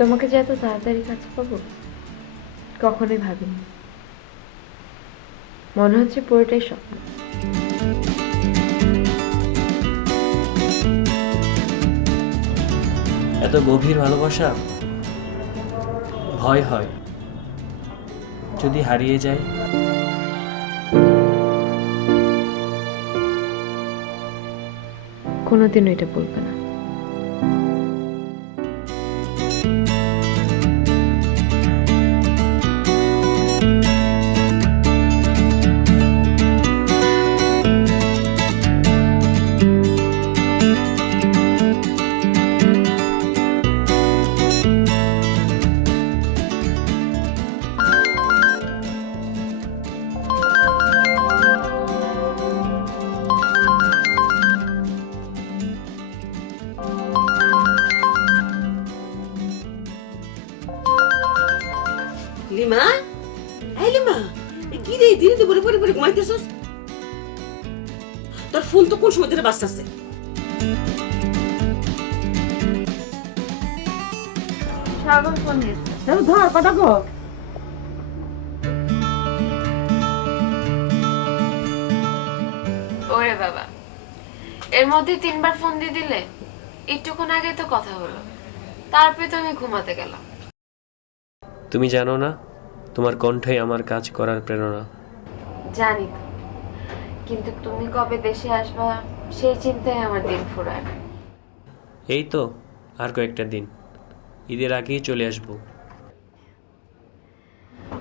তোমাকে যে এত তাড়াতাড়ি কাছে পাবো কখনোই ভাবিনি। মনে হচ্ছে পুরোটাই স্বপ্ন। এত গভীর ভালোবাসা ভয় হয় যদি হারিয়ে যায়। কোনোদিনও এটা বলবে না। লিমা, এই লিমা, কি রে দিনে দুপুরে পরে পরে ঘুমাইতেছস? তোর ফোন তো কোন সময় ধরে বাজতেছে? সাগর ফোন দিয়েছে। ধর কথা কো। ওরে বাবা, এর মধ্যে 3বার ফোন দিয়ে দিলে। একটুক্ষণ আগে তো কথা হলো, তারপরে তো আমি ঘুমাতে গেলাম। তুমি জানো না তোমার কণ্ঠে আমার কাজ করার প্রেরণা। জানি তো, কিন্তু তুমি কবে দেশে আসবা সেই চিন্তায় আমার দিন ফুরায় না। এই তো আর কয়েকটা দিন, ঈদের আগেই চলে আসবো।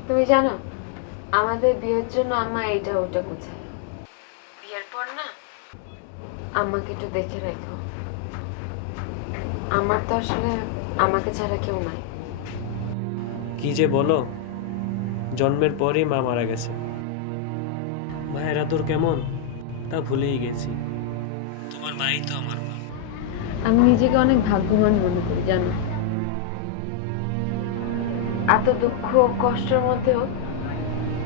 তুমি জানো আমাদের বিয়ের জন্য আম্মা এইটা ওটা গুছায়। বিয়ের পর না আম্মাকে একটু দেখে রেখো। আমার তো আসলে আমাকে ছাড়া কেউ নাই। কি যে বলো, জন্মের পরই মা মারা গেছে। মায়ের আদর কেমন তা ভুলেই গেছি। তোমার মাই তো আমার মা। আমি নিজেকে অনেক ভাগ্যবান মনে করি জানো। এত দুঃখ কষ্টের মধ্যেও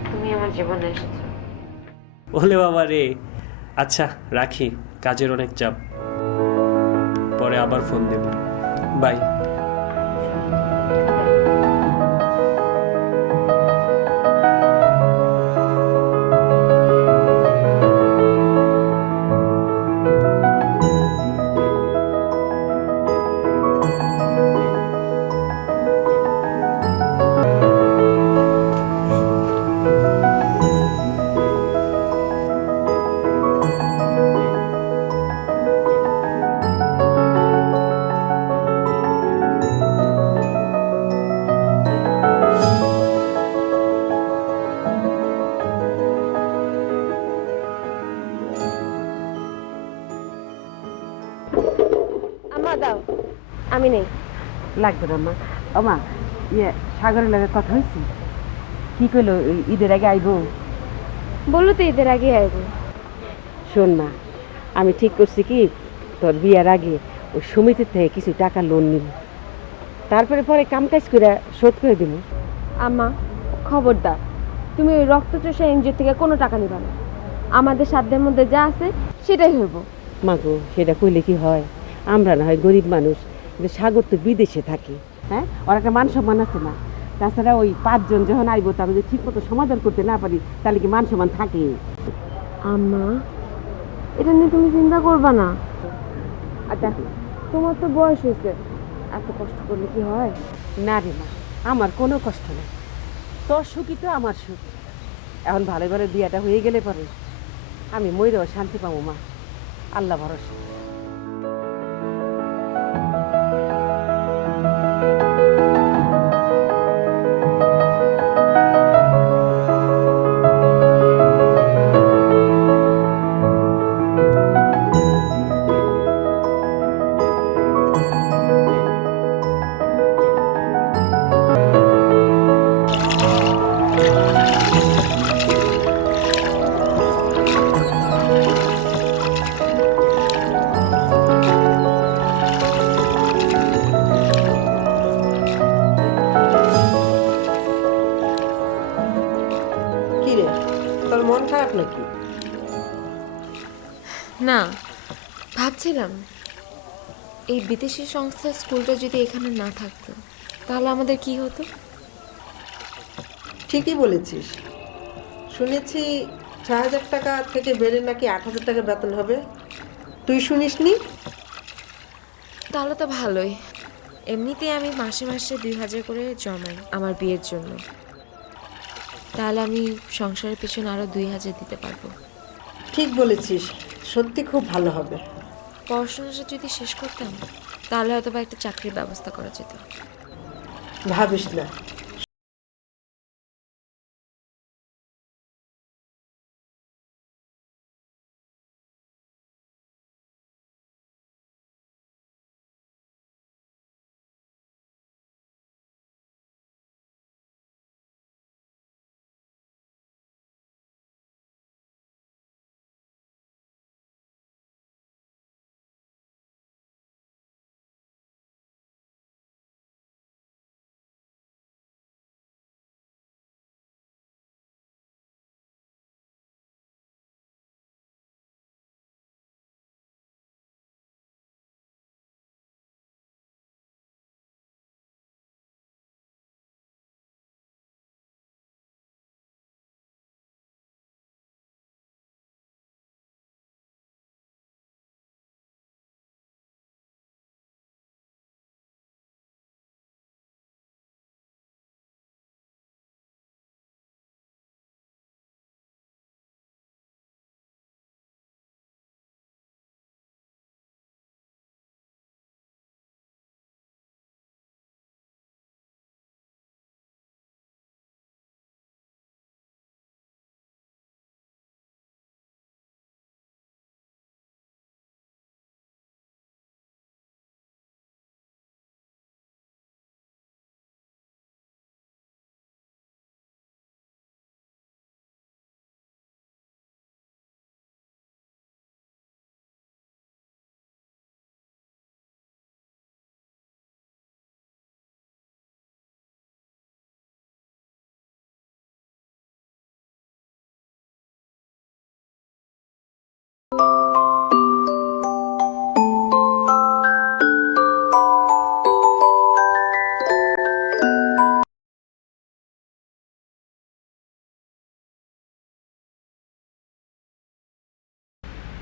তুমি আমার জীবনে এসেছো। বলে বাবা রে। আচ্ছা রাখি, কাজের অনেক চাপ, পরে আবার ফোন দেব। বাই। আম্মা দাও, আমি নেই। লাগবে না মা। ও মা, সাগরের লাগে কথা হয়েছে? কি কইলো ঈদের আগে আইবো? বললো তো ঈদের আগে আইবো। শোন মা, আমি ঠিক করছি কি তোর বিয়ার আগে ওই সমিতির থেকে কিছু টাকা লোন নিব, তারপরে পরে কাম কাজ করে শোধ করে দিব। আম্মা খবরদার, তুমি ওই রক্তচোষা এনজিও থেকে কোনো টাকা নিবা না। আমাদের সাধ্যের মধ্যে যা আছে সেটাই হইব। মা গো, সেটা কইলে কি হয়? আমরা না হয় গরিব মানুষ, কিন্তু সাগর তো বিদেশে থাকে। হ্যাঁ, ওর একটা মান সম্মান আছে না? তাছাড়া ওই 5 জন যখন আইবো তারা যদি ঠিক মতো সমাধান করতে না পারি তাহলে কি মান সম্মান থাকে? আম্মা এটা নিয়ে তুমি চিন্তা করবা না। আচ্ছা তোমার তো বয়স হয়েছে, এত কষ্ট করলে কি হয়? না রে মা, আমার কোনো কষ্ট নেই। তোর সুখই তো আমার সুখ। এখন ভালো ভালো বিয়াটা হয়ে গেলে পরে আমি মইরেও শান্তি পাবো মা, আল্লাহ ভরসা। মন খারাপ নাকি? না, ভাবছিলাম এই বিদেশি সংস্থার স্কুলটা যদি এখানে না থাকতো তাহলে আমাদের কি হতো? ঠিকই বলেছিস। শুনেছি 6,000 টাকা থেকে বেড়ে নাকি 8,000 টাকা বেতন হবে। তুই শুনিসনি? তাহলে তো ভালোই। এমনিতেই আমি মাসে মাসে 2,000 করে জমাই আমার বিয়ের জন্য। তাহলে আমি সংসারের পেছনে আরো 2,000 দিতে পারবো। ঠিক বলেছিস, সত্যি খুব ভালো হবে। পড়াশোনাটা যদি শেষ করতাম তাহলে হয়তো বা একটা চাকরির ব্যবস্থা করা যেত। ভাবিস না।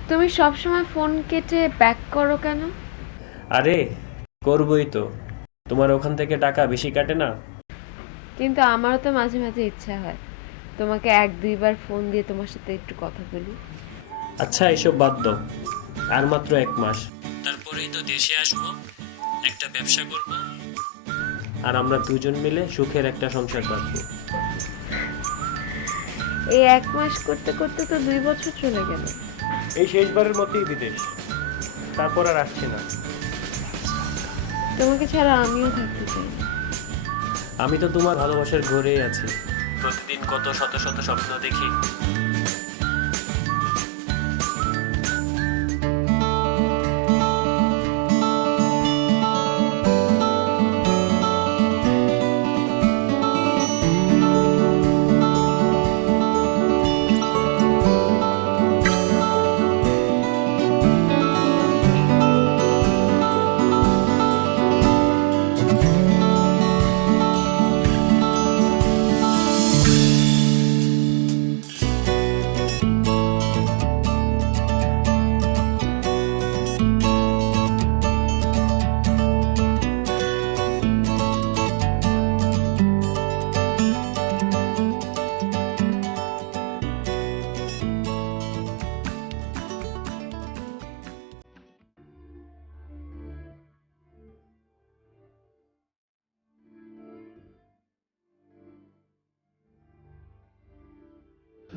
তুমি সবসময় ফোন কেটে ব্যাক করো কেন? আরে করবই তো, তোমার ওখান থেকে টাকা বেশি কাটে না? কিন্তু আমারও তো মাঝে মাঝে ইচ্ছা হয় তোমাকে 1-2 বার ফোন দিয়ে তোমার সাথে একটু কথা বলি। আচ্ছা এসব বাদ দাও, আর মাত্র 1 মাস, তারপরেই তো দেশে আসবো, একটা ব্যবসা করব, আর আমরা দুজন মিলে সুখের একটা সংসার পাবো। এই 1 মাস করতে করতে তো 2 বছর চলে গেল। এই শেষবারের মতোই বিদেশ, তারপর আর আসছি না। তোমাকে ছাড়া আমিও থাকতে চাই না। আমি তো তোমার ভালোবাসার ঘরেই আছি, প্রতিদিন কত শত শত স্বপ্ন দেখি।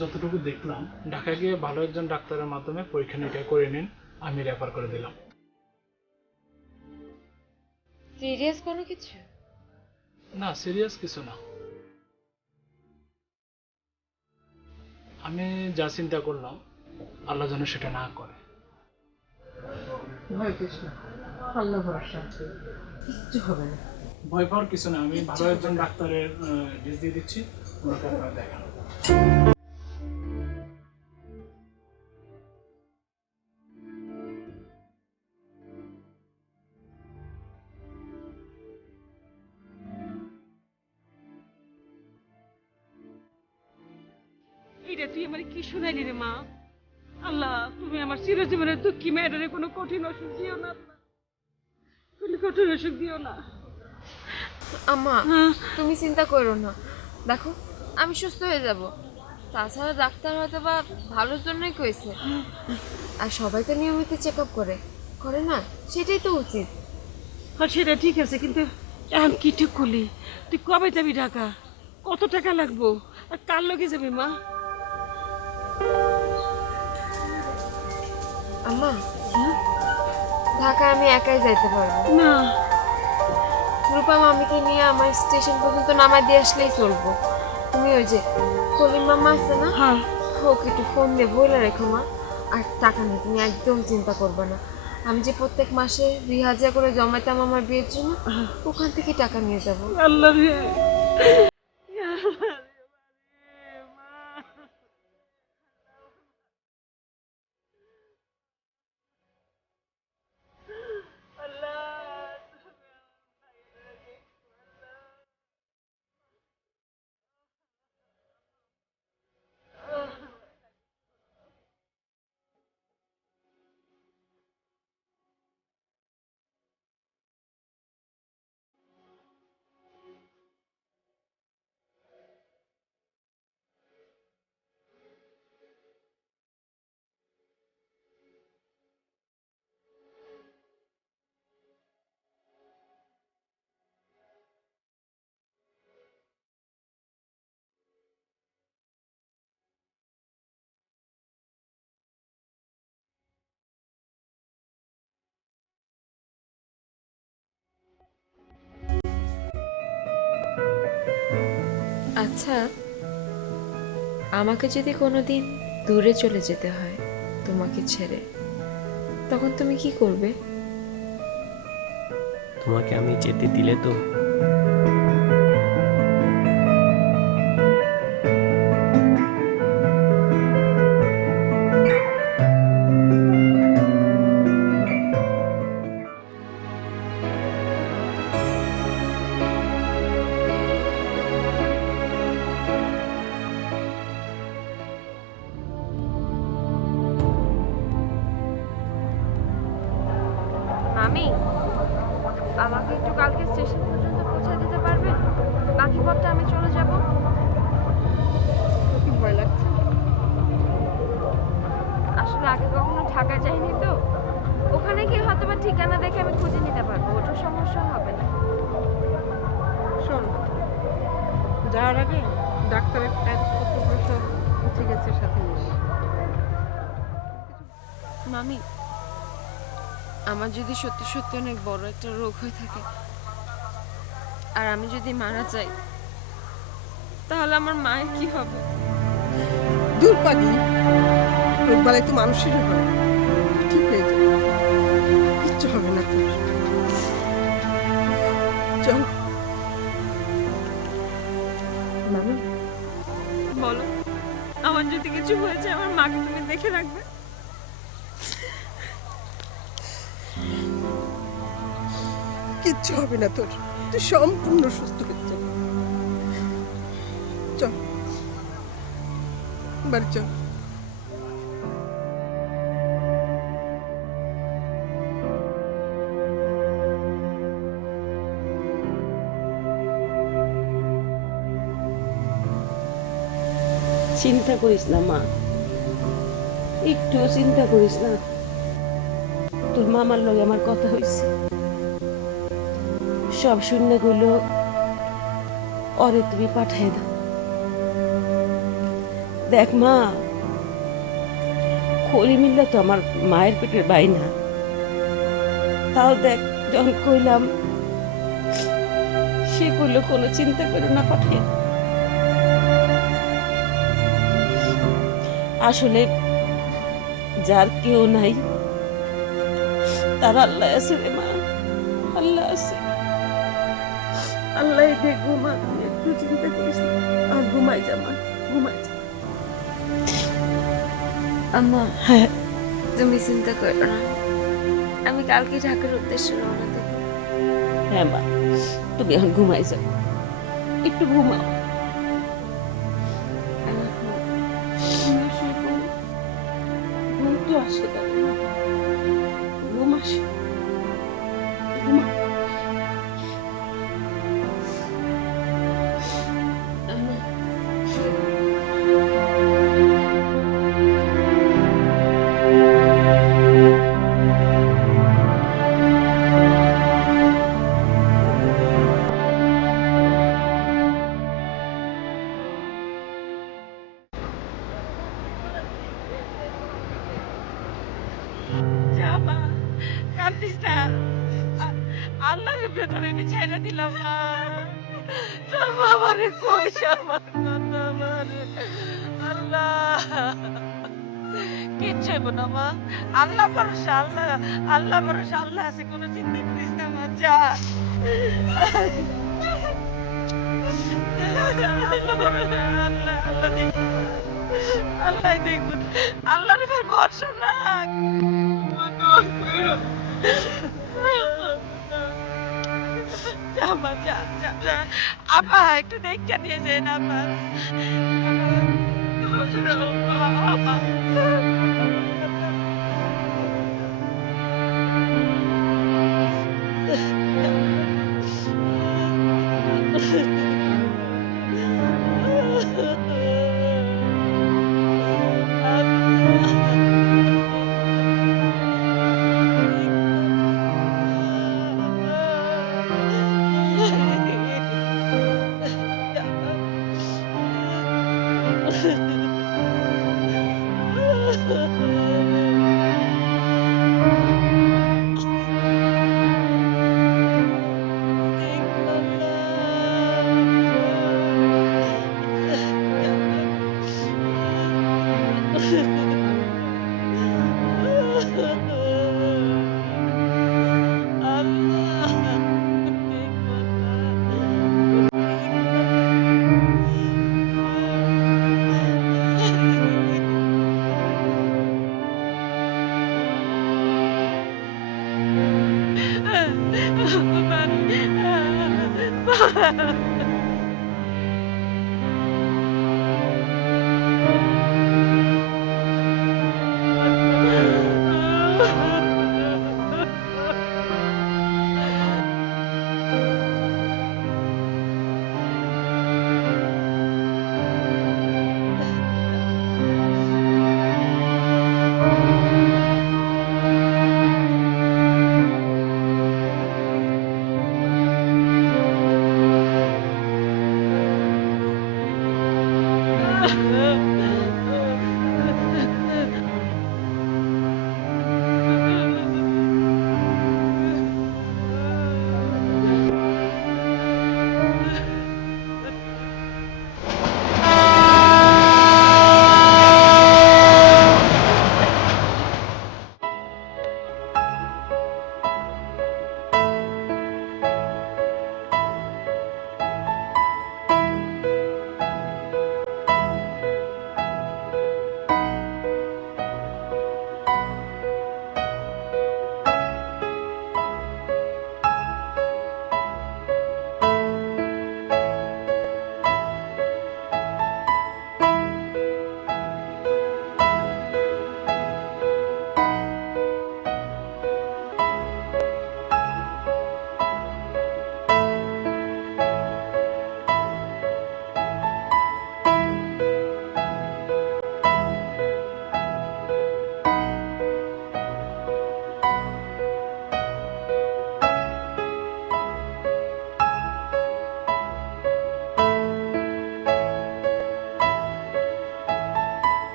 যতটুকু দেখলাম, ঢাকা গিয়ে ভালো একজন ডাক্তারের মাধ্যমে পরীক্ষা নিরীক্ষা করে নিন, আমি রেফার করে দিলাম। সিরিয়াস কোনো কিছু? না, সিরিয়াস কিছু না। আমি যা চিন্তা করলাম আল্লাহ যেন সেটা না করে। ভয় করিস না, আল্লাহ ভরসা, কিচ্ছু হবে না। ভয় পাওয়ার কিছু না, আমি ভালো একজন ডাক্তারের ডিস দিয়ে দিচ্ছি, ওনাকে আপনারা দেখান। তুই আমার কি শোনাইলি রে মা? আল্লাহ, তুমি আমার চিরজীবনের দুঃখী মেয়েটারে কোনো কঠিন অসুখ দিও না আল্লাহ। কোনো কঠিন অসুখ দিও না। আম্মা তুমি চিন্তা করো না, দেখো আমি সুস্থ হয়ে যাব। তাছাড়া ডাক্তার হয়তো বা ভালোর জন্যই কইছে, আর সবাই তো নিয়মিত চেক আপ করে করে না, সেটাই তো উচিত। আর সেটা ঠিক আছে, কিন্তু এখন কি ঠিক করলি? তুই কবে যাবি ঢাকা? কত টাকা লাগবো? আর কার লগে যাবি মা? আম্মা ঢাকায় আমি একাই যাইতে পারবো না, রূপা মামিকে নিয়ে আমার স্টেশন পর্যন্ত নামায় দিয়ে আসলেই চলবো। তুমি ওই যে কলিম মামা আছে না, হ্যাঁ ওকে একটু ফোন দিয়ে বলে রেখো মা। আর টাকা নেই, তুমি একদম চিন্তা করবে না। আমি যে প্রত্যেক মাসে 2000 করে জমাইতাম আমার বিয়ের জন্য, ওখান থেকে টাকা নিয়ে যাবো। আল্লাহ রে। আচ্ছা, আমাকে যদি কোনোদিন দূরে চলে যেতে হয় তোমাকে ছেড়ে, তখন তুমি কি করবে? তোমাকে আমি যেতে দিলে তো মামি, আমাকে একটু কালকে স্টেশন পর্যন্ত পৌঁছে দিতে পারবে? বাকি পথটা আমি চলে যাব। কি ভয় লাগছে? আসলে আগে কখনো ঢাকা যাইনি তো, ওখানে গিয়ে হয়তো বা ঠিকানা দেখে আমি খুঁজে নিতে পারবো, ওটা সমস্যা হবে না। শোন, যাওয়ার আগে ডাক্তারের কাগজপত্রগুলো সব ঠিক আছে সাথে নিস। মামি, আমার যদি সত্যি সত্যি অনেক বড় একটা রোগ হয়ে থাকে আর আমি যদি মারা যাই, তাহলে আমার মায়ের কি হবে? দূর পাগলি, রোগবালাই তো মানুষেরই হয়, ঠিক হয়ে যাবে, কিচ্ছু হবে না তোর। চল। মামি বলো, আমার যদি কিছু হয়েছে আমার মাকে তুমি দেখে রাখবে? কিচ্ছু হবে না তোর, তুই সম্পূর্ণ সুস্থ হয়ে যাবে। চল বাড়ি চল। চিন্তা করিস না মা, একটুও চিন্তা করিস না। তোর মামার লগে আমার কথা হয়েছে, সব শূন্য গুলো অরে তুমি পাঠিয়ে দাও। দেখ মা, খলিমিল্লা তো আমার মায়ের পেটের বাই না, তাও দেখ যখন কইলাম সে কইলো কোনো চিন্তা করো না, পাঠিয়ে। আসলে যার কেউ নাই তার আল্লাহ আছে রে মা, আল্লাহ আছে। আল্লাহ দেখ, ঘুমা, তুই একটু চিন্তা করিস না, আর ঘুমাই যা মা, ঘুমাই যা। আম্মা হ্যাঁ তুমি চিন্তা করো না, আমি কালকে ঢাকার উদ্দেশ্যে রওনা দেব। হ্যাঁ মা, তুমি এখন ঘুমাই যাও, একটু ঘুমাও। পারে না। ঘুমাস, ঘুমা। জামা কান্দিস না। আল্লাহর ভেতরে আমি ছেড়ে দিলাম না। তোর বাবারে কই আমার কথা আমার আল্লাহ কিচ্ছু হইব না মা। আল্লাহ ভরসা, আল্লাহ আল্লাহ ভরসা, আল্লাহ আছে, কোনো চিন্তা করিস না মা। যা আল্লাহ ভরসা, আল্লাহ আল্লাহ দেখবো, আল্লাহ দেখবো। আল্লাহর উপর ভরসা রাখ। জামা যা যা যা। আপা একটু দেখতে নিয়ে যায় না আপা। আপা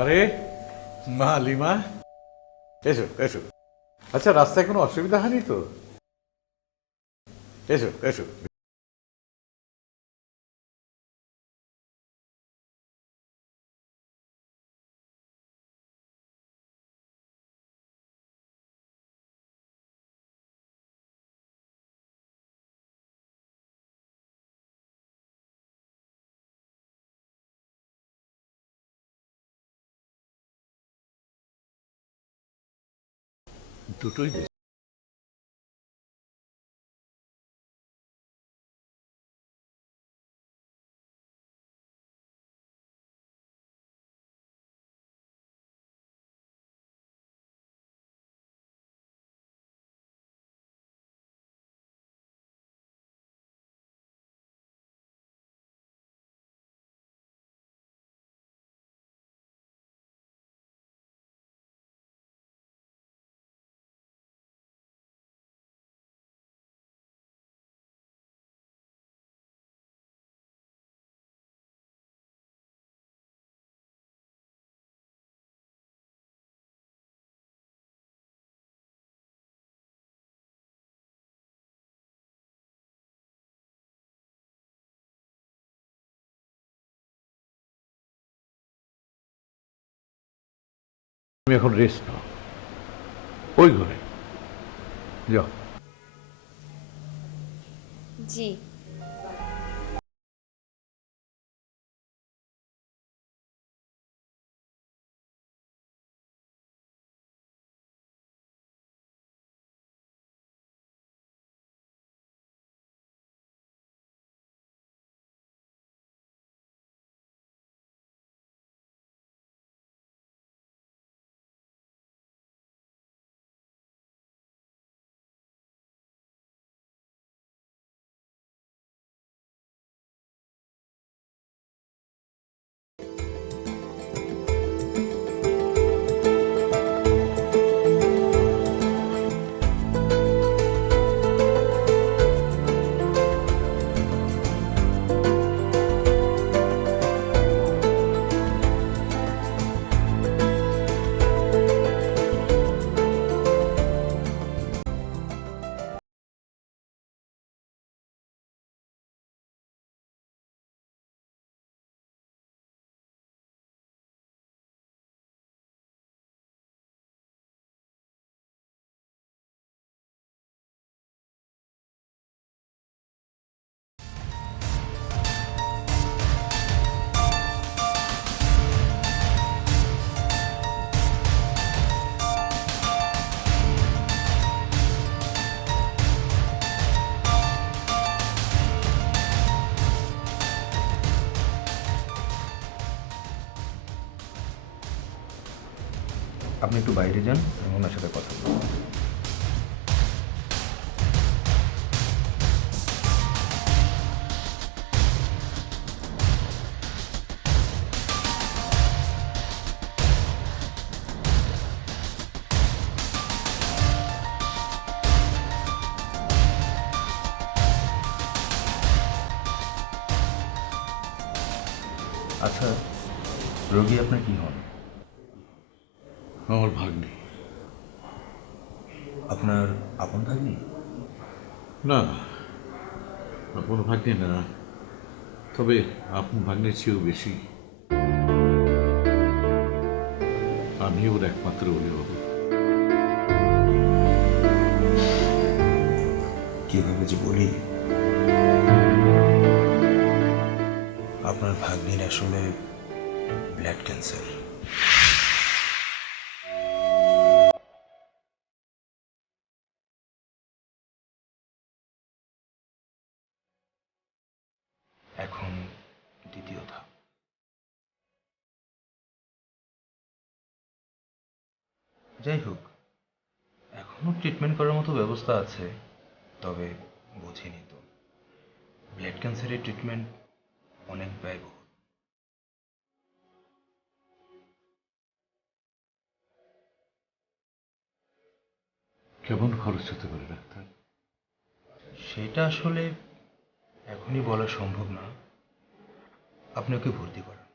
अरे माँ लिमा এসো এসো। আচ্ছা, রাস্তায় কোনো অসুবিধা হয়নি তো? এসো এসো। দুটোই দিস। তুমি এখন রেস্ট নাও, ওই ঘরে যাও। জি। আপনি একটু বাইরে যান, আমি ওনার সাথে কথা বলবো। আচ্ছা, রোগী আপনার কি হন? আমার ভাগ্নি। আপনার আপন ভাগ্নি? না, আপন ভাগ্নি না, তবে আপন ভাগ্নের চেয়েও বেশি আমি ওর একমাত্র অভিভাবক। কিভাবে যে বলি, আপনার ভাগ্নির আসলে ব্লাড ক্যান্সার। এখন দ্বিতীয় ধাপ। যাই হোক, এখনো ট্রিটমেন্ট করার মতো ব্যবস্থা আছে, তবে বুঝিনি তো, ব্লাড ক্যান্সারের ট্রিটমেন্ট অনেক ব্যয়বহুল। কেমন খরচ হতে পারে ডাক্তার? সেটা আসলে এখনই বলা সম্ভব না। আপনি ওকে ভর্তি করান।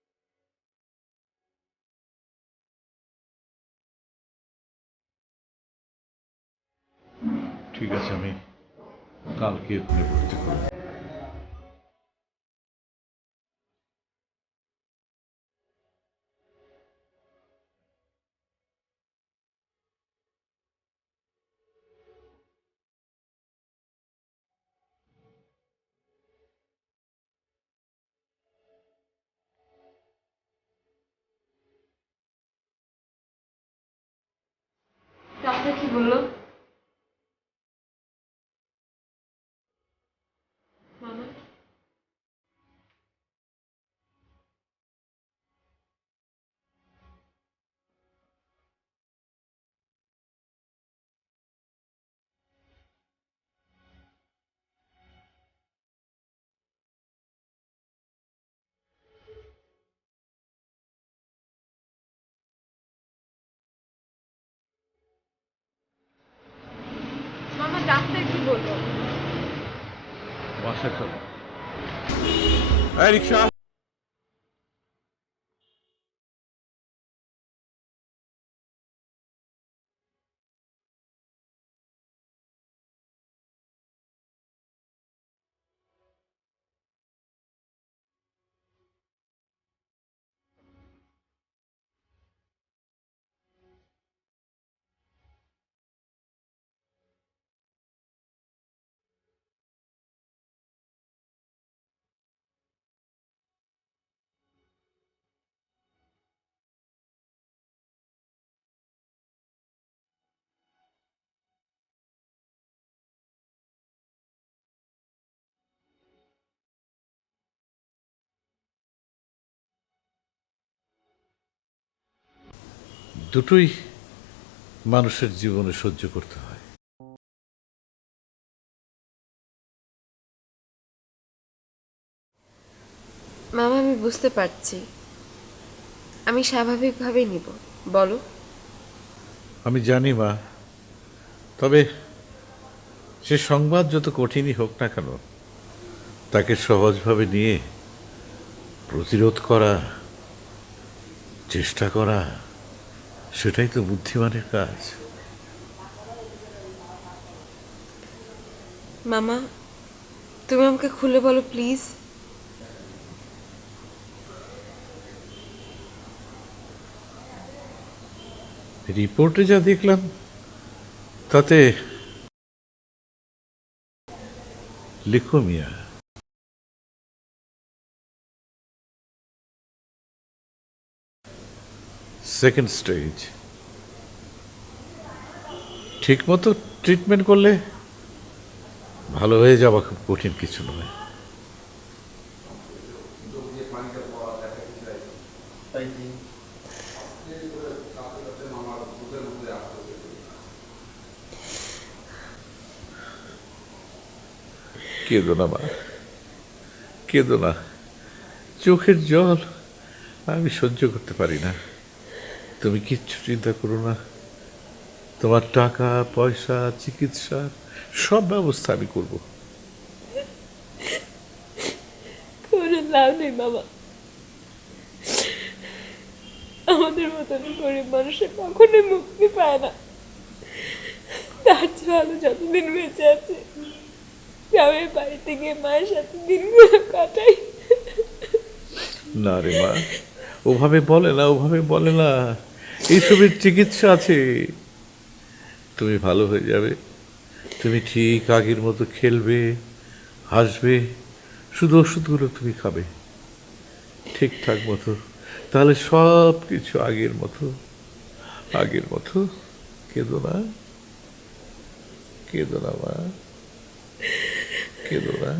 ঠিক আছে, ঠিক আছে, আমি কালকে এখানে ভর্তি করব। ডাক্তার কি বললো? মামা মামা ডাক্তার কি বললো? বাসায় চলো। এই রিকশা! দুটোই মানুষের জীবনে সহ্য করতে হয়। মামা আমি বুঝতে পারছি, আমি স্বাভাবিকভাবেই নিব। বলো। আমি জানি মা, তবে সে সংবাদ যত কঠিনই হোক না কেন, তাকে সহজভাবে নিয়ে প্রতিরোধ করা, চেষ্টা করা, সেটাই তো বুদ্ধিমানের কাজ। মামা তুমি আমাকে খুলে বলো প্লিজ। রিপোর্টে যা দেখলাম তাতে লিখোমিয়া, সেকেন্ড স্টেজ। ঠিক মতো ট্রিটমেন্ট করলে ভালো হয়ে যাওয়া খুব কঠিন কিছু নয়। কেঁদো না মা, কেঁদো না। চোখের জল আমি সহ্য করতে পারি না। তুমি কিচ্ছু চিন্তা করো না, তোমার টাকা পয়সা চিকিৎসার সব ব্যবস্থা আমি করব। কোনো লাভ নেই বাবা, আমাদের মতন গরিব মানুষের কখনোই মুক্তি পায় না। তার চেয়ে ভালো যতদিন বেঁচে আছে গ্রামের বাড়িতে গিয়ে মায়ের সাথে দিনগুলো কাটাই। না রে মা, ওভাবে বলে না, ওভাবে বলে না। এইসবের চিকিৎসা আছে, তুমি ভালো হয়ে যাবে। তুমি ঠিক আগের মতো খেলবে, হাসবে, শুধু ওষুধগুলো তুমি খাবে ঠিকঠাক মতো, তাহলে সব কিছু আগের মতো, আগের মতো। কেঁদো না, কেঁদো না মা, কেঁদো না।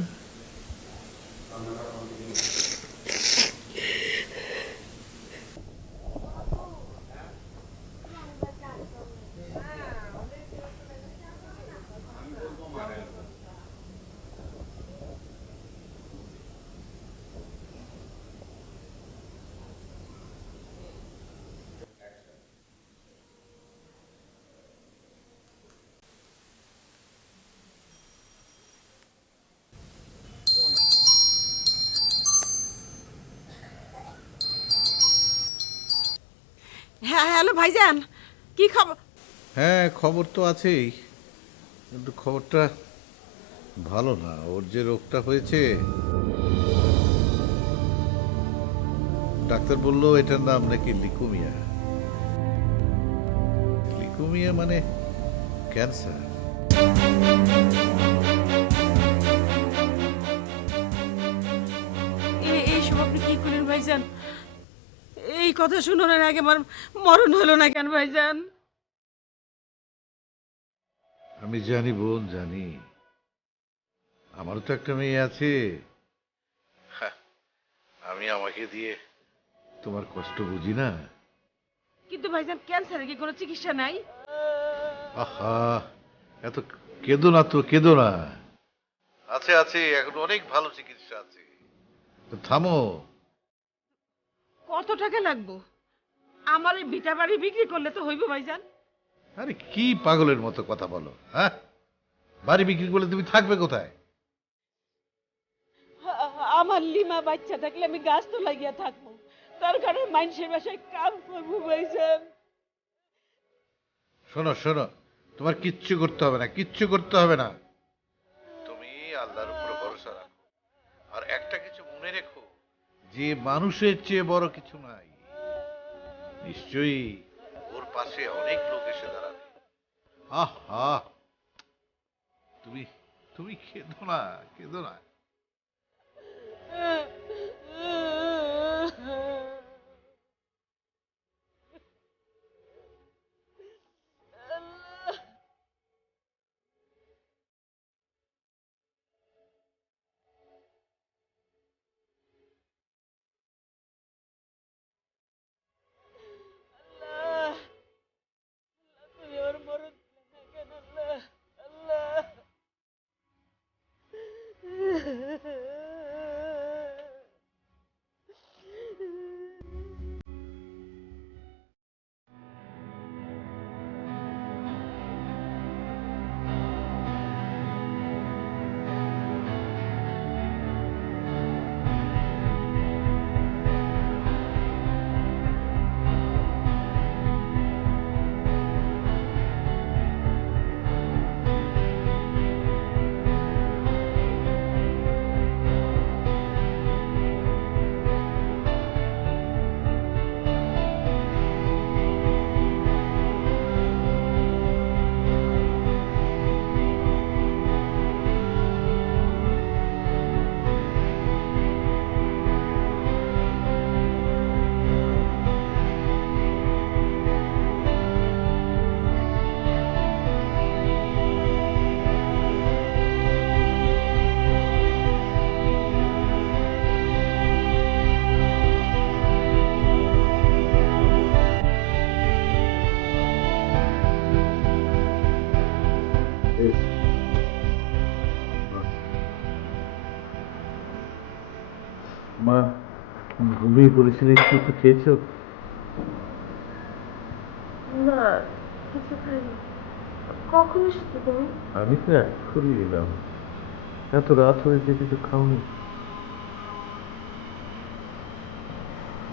হ্যাঁ হ্যালো ভাইজান, কি খবর? হ্যাঁ, খবর তো আছেই। কিন্তু খবরটা ভালো না। ওর যে রোগটা হয়েছে, ডাক্তার বলল এটার নাম নাকি লিকুমিয়া। লিকুমিয়া মানে ক্যান্সার। এইসব আপনি কি করেন ভাইজান? এই কথা শুনোর আগে আমার মরণ হলো না কেন ভাইজান? আমি জানি বোন, জানি। আমারও তো একটা মেয়ে আছে। হ্যাঁ, আমি আমাকে দিয়ে তোমার কষ্ট বুঝি না? কিন্তু ভাইজান ক্যান্সারের কি কোনো চিকিৎসা নাই? আহা, এত কেঁদো না তো, কেঁদো না। আছে আছে, এখন অনেক ভালো চিকিৎসা আছে। তো থামো। কত টাকা লাগবো? আমার এই ভিটা বাড়ি বিক্রি করলে তো হইব ভাইজান। আরে কি পাগলের মতো কথা বলো, হ্যাঁ? বাড়ি বিক্রি করলে তুমি থাকবে কোথায়? আমার লিমা বাচ্চা থাকলে আমি গাছ তো লাগিয়া থাকবো, তার কারণে মানুষের বাসায় কাম করবো ভাইজান। শোনো শোনো, তোমার কিচ্ছু করতে হবে না, কিচ্ছু করতে হবে না। তুমি আল্লাহর উপর ভরসা রাখো। আর একটা কিছু মনে রেখো, যে মানুষের চেয়ে বড় কিছু নাই। নিশ্চয়ই ওর পাশে অনেক লোক এসে দাঁড়াবে। আহা, তুমি তুমি কেঁদো না, কেঁদো না। আল্লাহ, তুমি আমার মরণ দিলে না কেন আল্লাহ? আল্লাহ, মা, ঘুমিয়ে পড়েছিলে, একটু তো খেয়েছো? না, কিছু খাইনি। কখন এসেছো তুমি? আমি তো এক্ষুনি এলাম। এত রাত হয়েছে, কিছু খাওনি?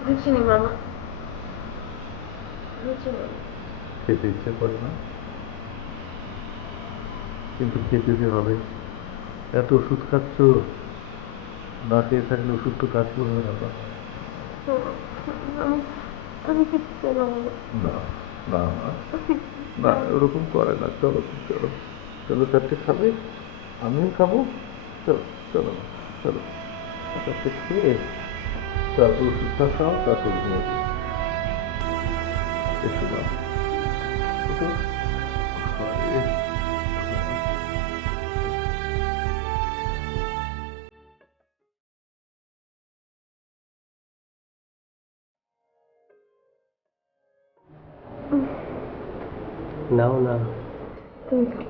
বুঝিনি মামা, বুঝিনি। খেতে ইচ্ছে করে না, কিন্তু খেতে যে হবে। এত ওষুধ খাচ্ছ, না খেয়ে থাকলে ওষুধ তো কাজ করবে না। আমি আমি কিছু চাই না মামা। না না না, ওরকম করে না। চলো চলো চলো, চারটে খাবে, আমিও খাবো। চলো চলো চলো, চারটে খেয়ে তারপর ওষুধটা খাও, তারপর ঘুমাবো। একটু না, নাও না। তুমি খাও।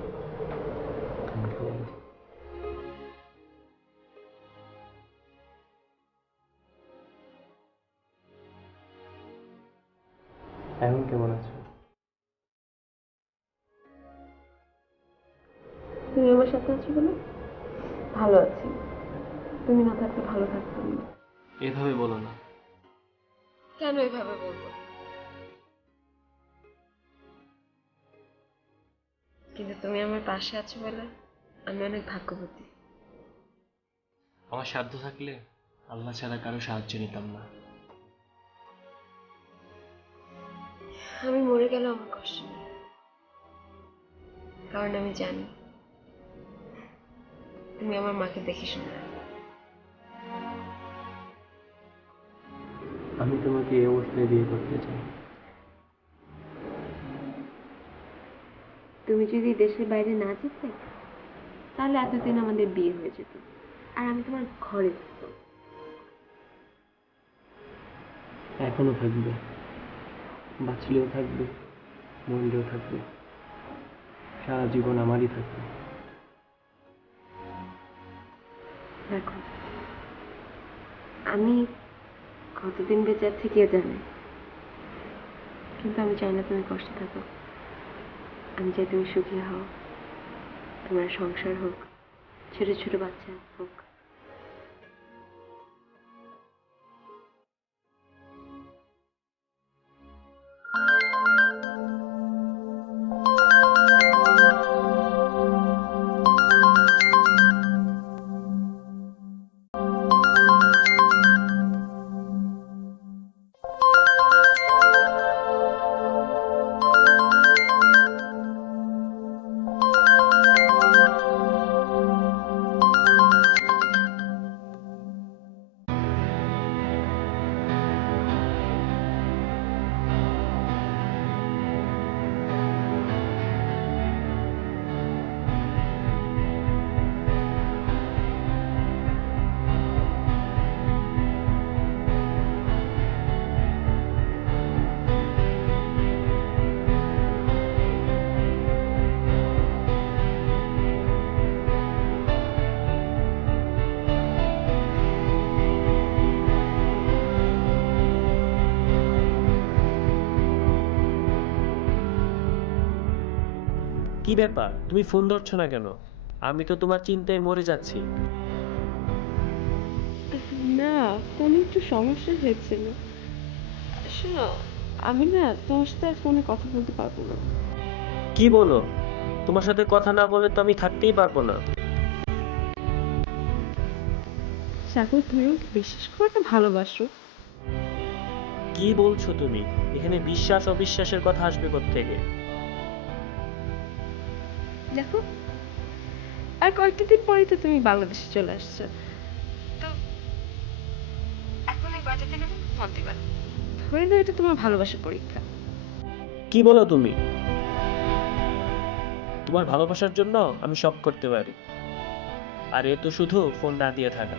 এখন কেমন আছো? তুমি আমার সাথে আছো বলে ভালো আছি। তুমি না থাকলে ভালো থাকতাম না। এভাবে বলো না। কেন এভাবে বলবো? কিন্তু তুমি আমার পাশে আছো বলে আমি অনেক ভাগ্যবতী। আমার সাধ্য থাকলে আল্লাহ ছাড়া কারো সাহায্য নিতাম না। আমি মরে গেলেও আমার কষ্ট নেই, কারণ আমি জানি তুমি আমার মাকে দেখিস না। আমি তোমাকে এই অবস্থায় বিয়ে করতে চাই। তুমি যদি দেশের বাইরে না যেতে তাহলে এতদিন আমাদের বিয়ে হয়ে যেত, আর আমি তোমার ঘরে থাকতাম। এখনো থাকবে, বাঁচলেও থাকবে, মরলেও থাকবে, সারা জীবন আমারই থাকবে। দেখো, আমি কতদিন বেঁচে আছি কে জানে, কিন্তু আমি চাই না তুমি কষ্টে থাকো। আমি চাই তুমি সুখী হও, তোমার সংসার হোক, ছোট ছোট বাচ্চা হোক। কি ব্যাপার, তুমি ফোন ধরছো না কেন? আমি তো তোমার চিন্তায় মরে যাচ্ছি। না, কোনো একটু সমস্যা হয়েছিল। শোনো, আমি না তোমার সাথে আর ফোনে কথা বলতে পারবো না। কি বলো? তোমার সাথে কথা না বলে তো আমি থাকতেই পারবো না। সাগর, তুমি আমাকে বিশ্বাস করে না ভালোবাসো? কি বলছো তুমি? এখানে বিশ্বাস অবিশ্বাসের কথা আসবে কোত্থেকে? দেখো, আর কয়েকটা দিন পরেই তো তুমি বাংলাদেশে চলে আসছো, তো এখন এই কয়টা দিন আমি ফোন দিবা, ধরে নাও এটা তোমার ভালোবাসার পরীক্ষা। কি বলো তুমি? তোমার ভালোবাসার জন্য আমি সব করতে পারি, আর এ তো শুধু ফোন না দিয়ে থাকা।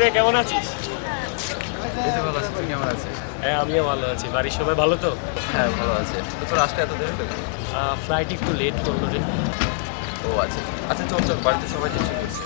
কিরে কেমন আছিস? এই তো ভালো আছি, তুই কেমন আছিস? হ্যাঁ আমিও ভালো আছি। বাড়ির সবাই ভালো তো? হ্যাঁ ভালো আছে। তো তোর আসতে এত দেরি হলো? ফ্লাইট একটু লেট করলো রে। ও আচ্ছা আচ্ছা, চল চল, বাড়িতে সবাই টেনশন করছে।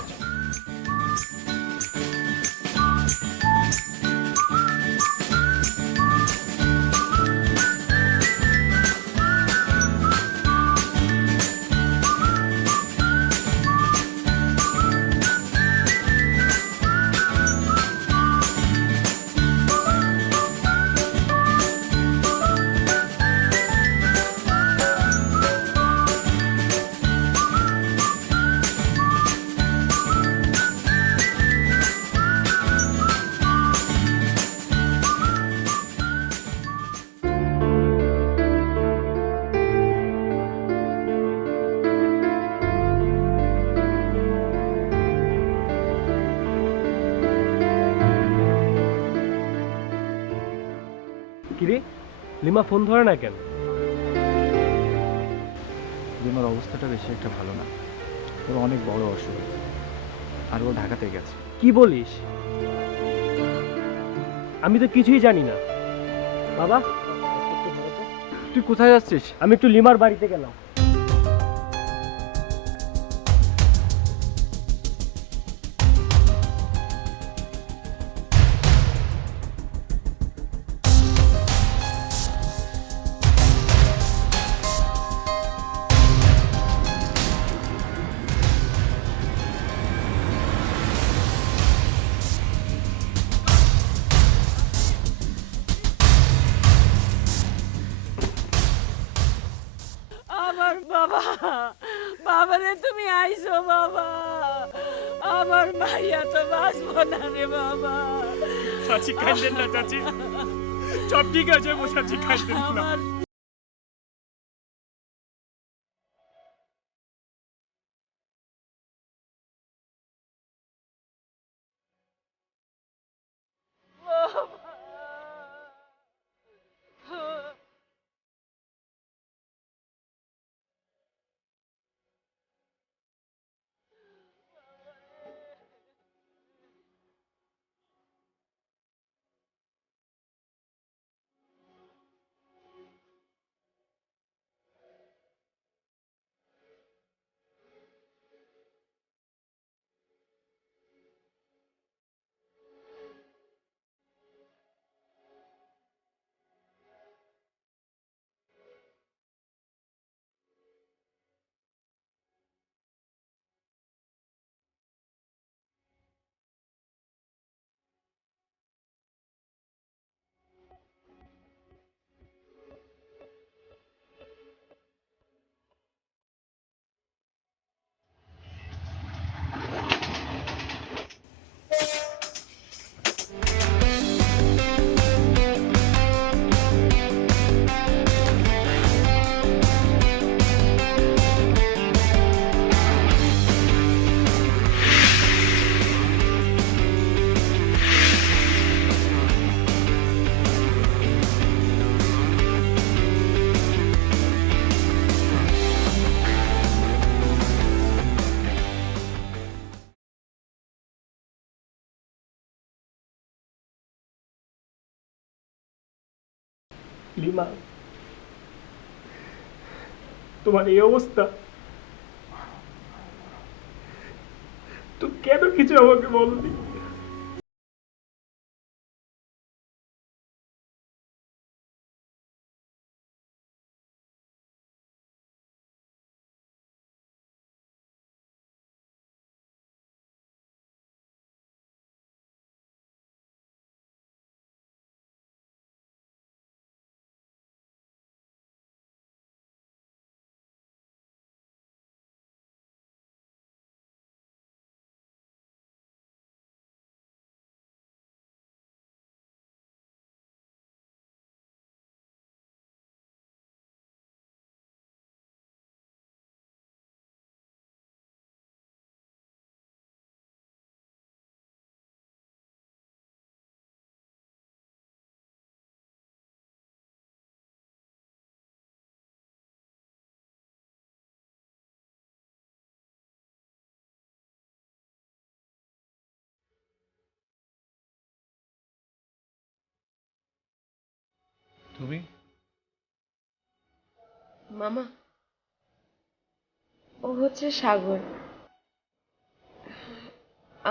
কিরে লিমা ফোন ধরে না কেন? লিমার অবস্থাটা বেশি একটা ভালো না, ওর অনেক বড় অসুখ, আর ও ঢাকাতে গেছে। কি বলিস? আমি তো কিছুই জানি না। বাবা তুই কোথায় যাচ্ছিস? আমি একটু লিমার বাড়িতে গেলাম। আমার বাবা, বাবারে তুমি আইছো বাবা, আমার মাইয়া তো বাঁচবো না রে বাবা। চাচি কাঁদেন না চাচি, সব ঠিক আছে চাচি, কাঁদেন না। আমার লিমা, তোমার এই অবস্থা, তো কেন কিছু আমাকে বলনি? তুমি? মামা, ও হচ্ছে সাগর।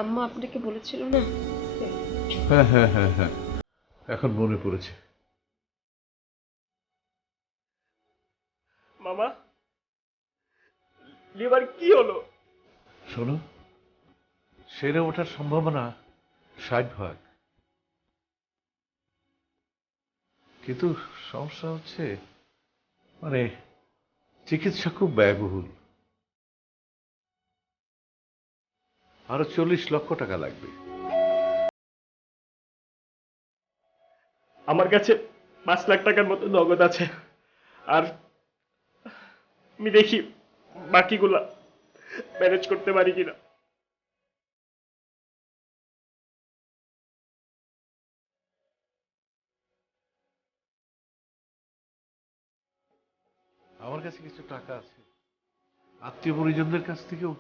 আম্মা আপনাকে বলেছিল না? হ্যাঁ হ্যাঁ হ্যাঁ হ্যাঁ, এখন মনে পড়েছে। মামা, লিভার কি হলো? শোনো, সেরে ওঠার সম্ভাবনা 60%। কিন্তু সমস্যা হচ্ছে মানে চিকিৎসা খুব ব্যয়বহুল, আরো 40 লক্ষ টাকা লাগবে। আমার কাছে 5 লাখ টাকার মতো নগদ আছে, আর আমি দেখি বাকিগুলা ম্যানেজ করতে পারি কিনা। আমার কাছে কিছু টাকা আছে, আত্মীয় পরিজনদের কাছ থেকেও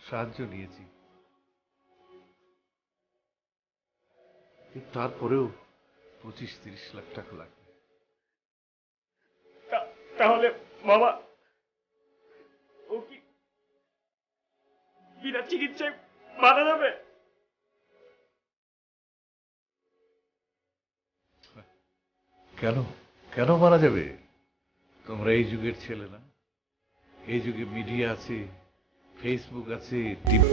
সাহায্য নিয়েছি, কিন্তু তারপরেও 25-30 লাখ টাকা লাগবে। তাহলে মামা, ও কি বিনা চিকিৎসায় মারা যাবে? কেন কেন মারা যাবে? তোমরা এই যুগের ছেলে না? এই যুগে মিডিয়া আছে, ফেসবুক আছে, টিভি।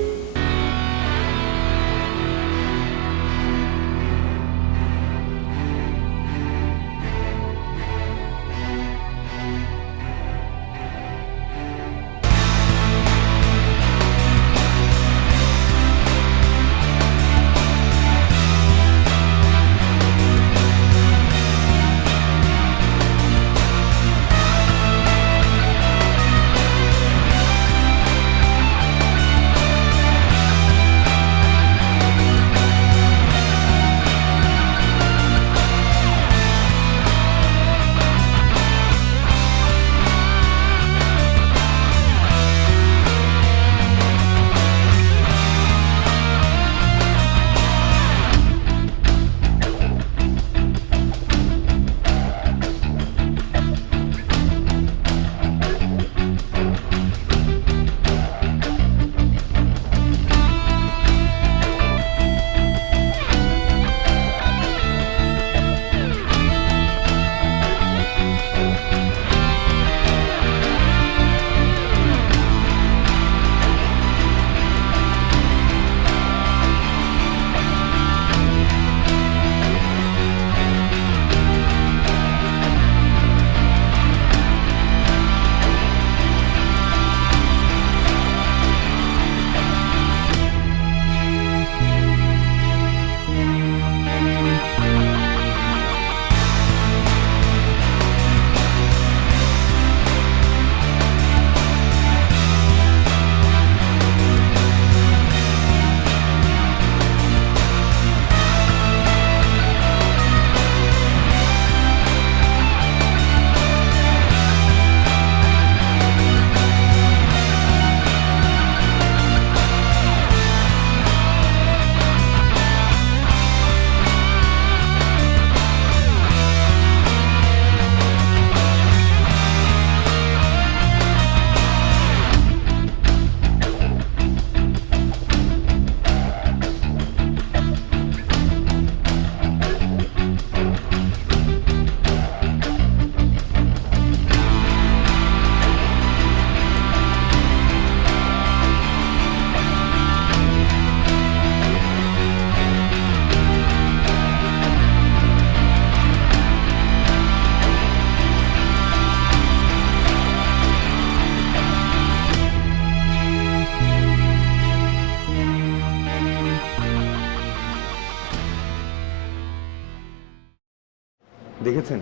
দেখেছেন,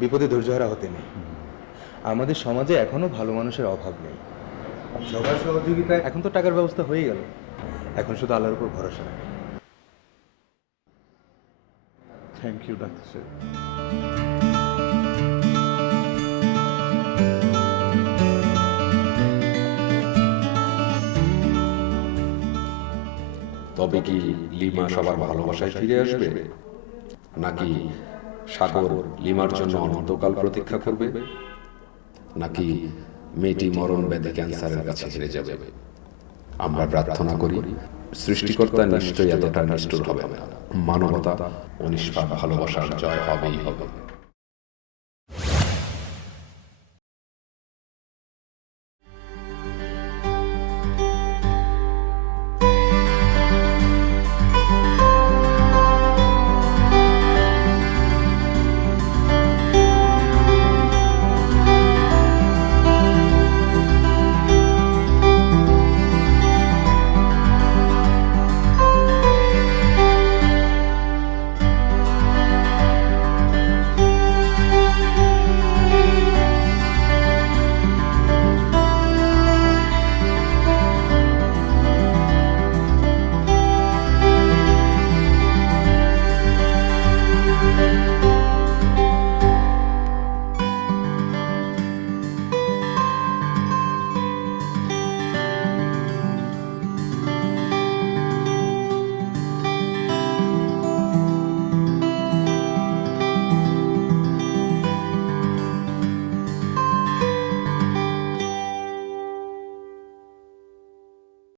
বিপদে ধৈর্যহারা হতে নেই। আমাদের সমাজে এখনো ভালো মানুষের অভাব নেই। সবার সহযোগিতায় এখন তো টাকার ব্যবস্থা হয়ে গেল, এখন শুধু আল্লাহর উপর ভরসা রাখে। থ্যাংক ইউ ডাক্তার সাহেব। তবে কি লিমা সবার ভালোবাসায় ফিরে আসবে, নাকি সাগর লিমার জন্য অনন্তকাল প্রতীক্ষা করবে, নাকি মেয়েটি মরণ ব্যাধি ক্যান্সারের কাছে হেরে যাবে? আমরা প্রার্থনা করি সৃষ্টিকর্তা নিশ্চয়ই এতটা নিষ্ঠুর হবে না। মানবতা ও নিষ্পাপ ভালোবাসার জয় হবেই হবে।